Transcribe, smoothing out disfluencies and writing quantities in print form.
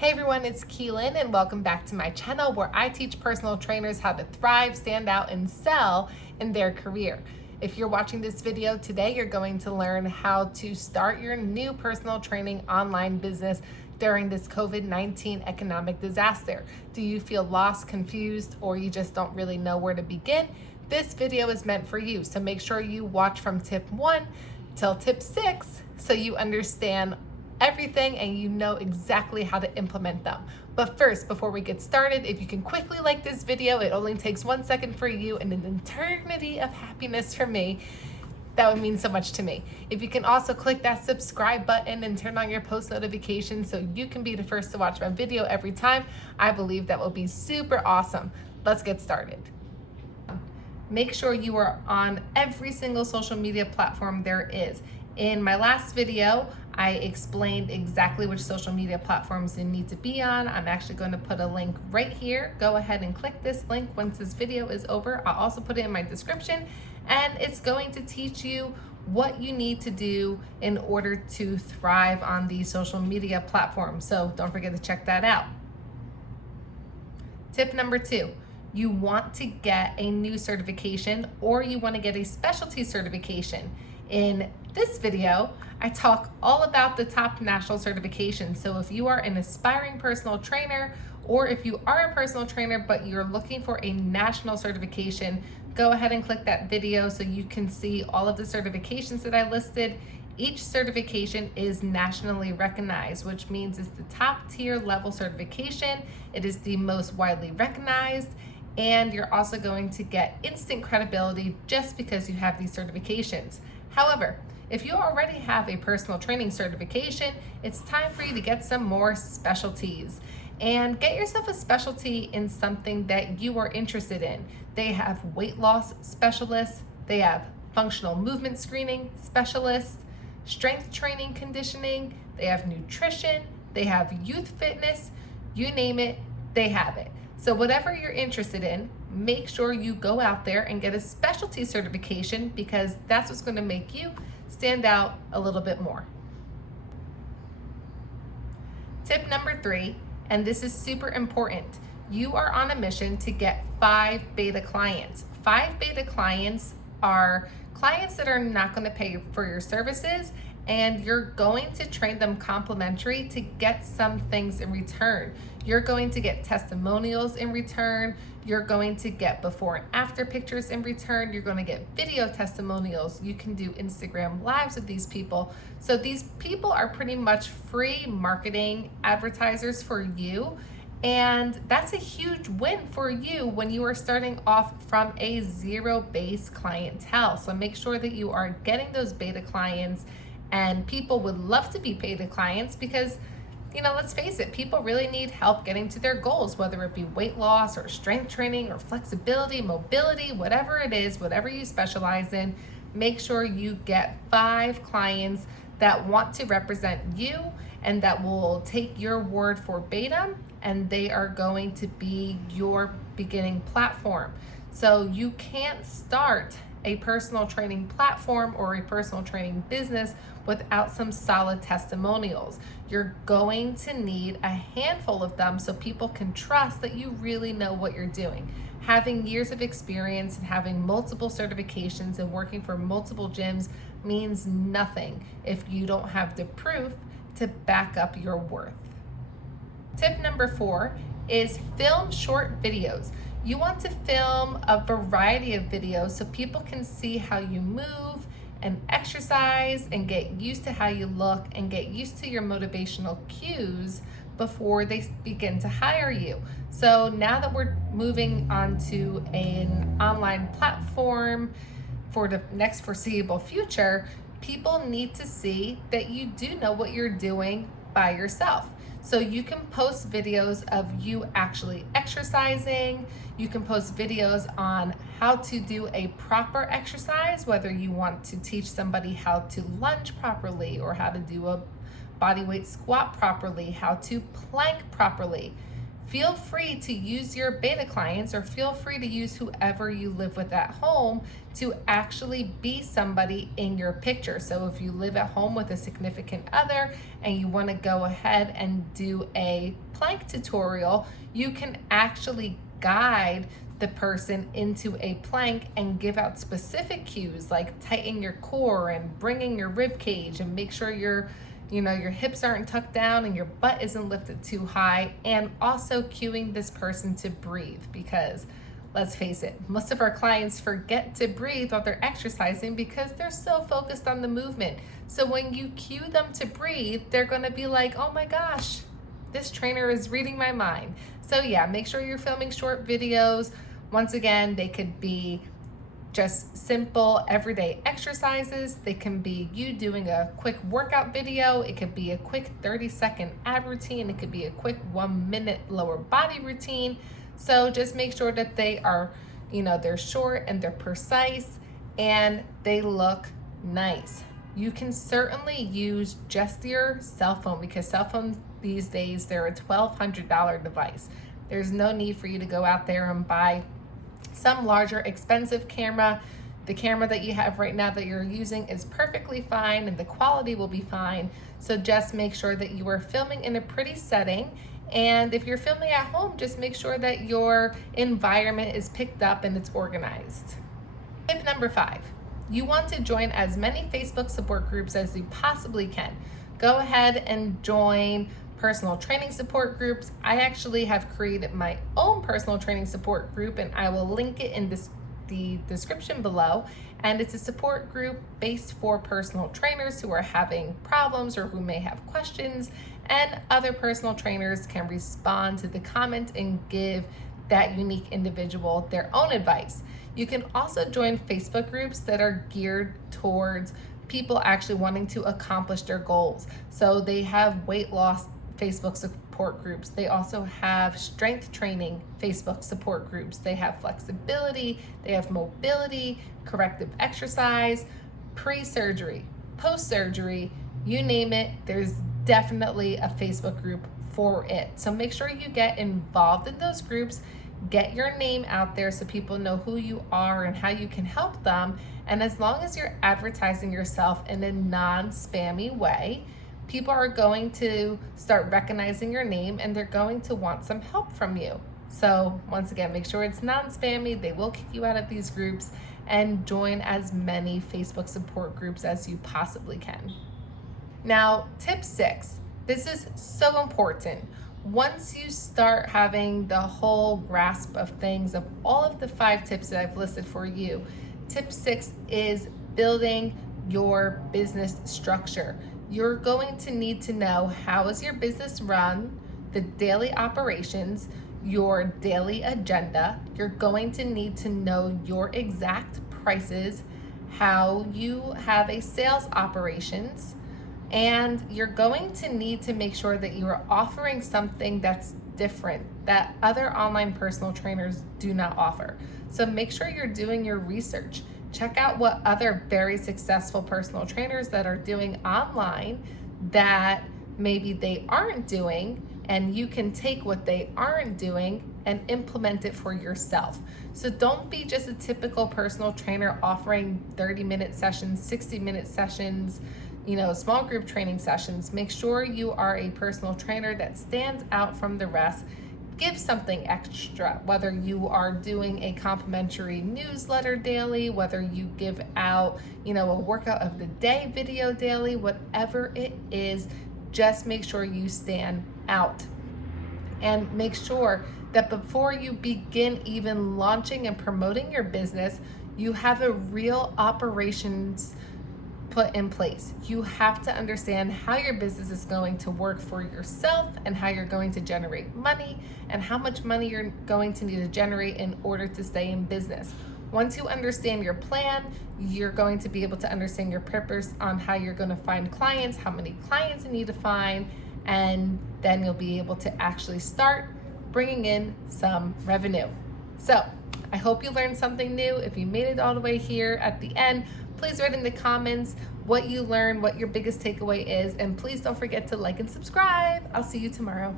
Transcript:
Hey everyone, it's Keelan and welcome back to my channel where I teach personal trainers how to thrive, stand out, and sell in their career. If you're watching this video today, you're going to learn how to start your new personal training online business during this COVID-19 economic disaster. Do you feel lost, confused, or you just don't really know where to begin? This video is meant for you, so make sure you watch from tip 1 till tip 6 so you understand everything and you know exactly how to implement them. But first, before we get started, if you can quickly like this video, it only takes 1 second for you and an eternity of happiness for me. That would mean so much to me. If you can also click that subscribe button and turn on your post notifications so you can be the first to watch my video every time, I believe that will be super awesome. Let's get started. Make sure you are on every single social media platform there is. In my last video, I explained exactly which social media platforms you need to be on. I'm actually going to put a link right here. Go ahead and click this link once this video is over. I'll also put it in my description, and it's going to teach you what you need to do in order to thrive on these social media platforms. So don't forget to check that out. Tip number 2. You want to get a new certification or you want to get a specialty certification. In this video, I talk all about the top national certifications. So if you are an aspiring personal trainer, or if you are a personal trainer but you're looking for a national certification, go ahead and click that video so you can see all of the certifications that I listed. Each certification is nationally recognized, which means it's the top tier level certification. It is the most widely recognized, and you're also going to get instant credibility just because you have these certifications. However, if you already have a personal training certification, it's time for you to get some more specialties and get yourself a specialty in something that you are interested in. They have weight loss specialists, they have functional movement screening specialists, strength training conditioning, they have nutrition, they have youth fitness, you name it, they have it. So whatever you're interested in, make sure you go out there and get a specialty certification because that's what's going to make you stand out a little bit more. Tip number 3, and this is super important. You are on a mission to get 5 beta clients. 5 beta clients are clients that are not going to pay for your services, and you're going to train them complimentary to get some things in return. You're going to get testimonials in return. You're going to get before and after pictures in return. You're going to get video testimonials. You can do Instagram lives with these people. So these people are pretty much free marketing advertisers for you. And that's a huge win for you when you are starting off from a zero-based clientele. So make sure that you are getting those beta clients, and people would love to be beta clients because, you know, let's face it, people really need help getting to their goals, whether it be weight loss or strength training or flexibility, mobility, whatever it is, whatever you specialize in. Make sure you get 5 clients that want to represent you and that will take your word for beta, and they are going to be your beginning platform. So you can't start a personal training platform or a personal training business without some solid testimonials. You're going to need a handful of them so people can trust that you really know what you're doing. Having years of experience and having multiple certifications and working for multiple gyms means nothing if you don't have the proof to back up your worth. Tip number 4 is film short videos. You want to film a variety of videos so people can see how you move and exercise and get used to how you look and get used to your motivational cues before they begin to hire you. So now that we're moving on to an online platform for the next foreseeable future, people need to see that you do know what you're doing by yourself. So you can post videos of you actually exercising. You can post videos on how to do a proper exercise, whether you want to teach somebody how to lunge properly or how to do a bodyweight squat properly, how to plank properly. feel free to use your beta clients or feel free to use whoever you live with at home to actually be somebody in your picture. So if you live at home with a significant other and you want to go ahead and do a plank tutorial, you can actually guide the person into a plank and give out specific cues like tighten your core and bringing your rib cage and make sure your hips aren't tucked down and your butt isn't lifted too high, and also cueing this person to breathe, because let's face it, most of our clients forget to breathe while they're exercising because they're so focused on the movement. So when you cue them to breathe, they're going to be like, oh my gosh, this trainer is reading my mind. So yeah, make sure you're filming short videos. Once again, they could be just simple everyday exercises. They can be you doing a quick workout video. It could be a quick 30-second ab routine. It could be a quick 1-minute lower body routine. So just make sure that they are, they're short and they're precise and they look nice. You can certainly use just your cell phone, because cell phones these days, they're a $1,200 device. There's no need for you to go out there and buy some larger expensive camera. The camera that you have right now that you're using is perfectly fine and the quality will be fine. So just make sure that you are filming in a pretty setting. And if you're filming at home, just make sure that your environment is picked up and it's organized. Tip number 5, you want to join as many Facebook support groups as you possibly can. Go ahead and join personal training support groups. I actually have created my own personal training support group and I will link it in the description below. And it's a support group based for personal trainers who are having problems or who may have questions, and other personal trainers can respond to the comment and give that unique individual their own advice. You can also join Facebook groups that are geared towards people actually wanting to accomplish their goals. So they have weight loss Facebook support groups. They also have strength training Facebook support groups. They have flexibility, they have mobility, corrective exercise, pre-surgery, post-surgery, you name it, there's definitely a Facebook group for it. So make sure you get involved in those groups, get your name out there so people know who you are and how you can help them. And as long as you're advertising yourself in a non-spammy way, people are going to start recognizing your name and they're going to want some help from you. So once again, make sure it's non-spammy. They will kick you out of these groups, and join as many Facebook support groups as you possibly can. Now, tip 6, this is so important. Once you start having the whole grasp of things, of all of the 5 tips that I've listed for you, tip 6 is building your business structure. You're going to need to know how is your business run, the daily operations, your daily agenda. You're going to need to know your exact prices, how you have a sales operations, and you're going to need to make sure that you are offering something that's different that other online personal trainers do not offer. So make sure you're doing your research. Check out what other very successful personal trainers that are doing online that maybe they aren't doing, and you can take what they aren't doing and implement it for yourself. So don't be just a typical personal trainer offering 30-minute sessions, 60-minute sessions, small group training sessions. Make sure you are a personal trainer that stands out from the rest. Give something extra, whether you are doing a complimentary newsletter daily, whether you give out, a workout of the day video daily, whatever it is, just make sure you stand out. And make sure that before you begin even launching and promoting your business, you have a real operations put in place. You have to understand how your business is going to work for yourself and how you're going to generate money and how much money you're going to need to generate in order to stay in business. Once you understand your plan, you're going to be able to understand your purpose on how you're going to find clients, how many clients you need to find, and then you'll be able to actually start bringing in some revenue. So I hope you learned something new. If you made it all the way here at the end, please write in the comments what you learned, what your biggest takeaway is, and please don't forget to like and subscribe. I'll see you tomorrow.